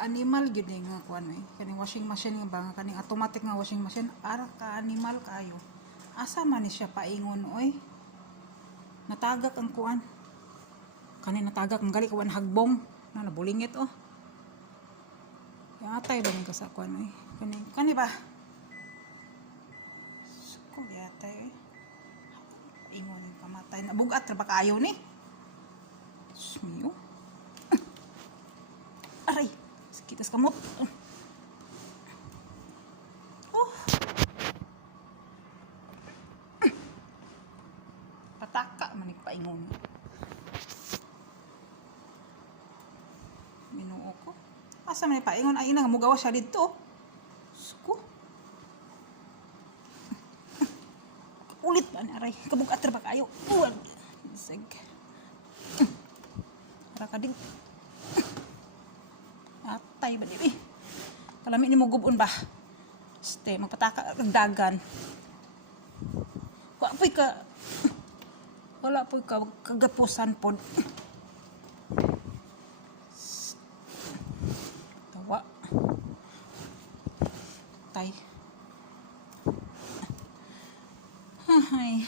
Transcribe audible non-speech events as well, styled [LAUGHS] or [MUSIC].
animal gyud eh nga kuan eh. Kaning washing machine nga ba nga kaning automatic nga washing machine ara ka animal kayo. Asa man ni siya paingon oy? Natagak ang kuan. Kani natagak ang gali kuan hagbong na nabulingit oh. Atay ba ni ka sa kuan oy? Kani kani ba? Suko yatay. Ingon ng pamatay na bugat ra ba kayo ni? Smiyo. Sakit as kamot. Oh. Pataka man paingon. Minuo ko. Asa man paingon ay ina mugawa siya dito. Suko. Ulit ba na aray? Kabugat ra ba kayo? Uwag. Sig. Ara ka ding. Atay ba eh. Kalami ni mo gubon ba? Ste, magpataka ang dagan. Wa po'y ka... [LAUGHS] Wala po'y ka kagapusan pod. Tawa. Tay. Ay.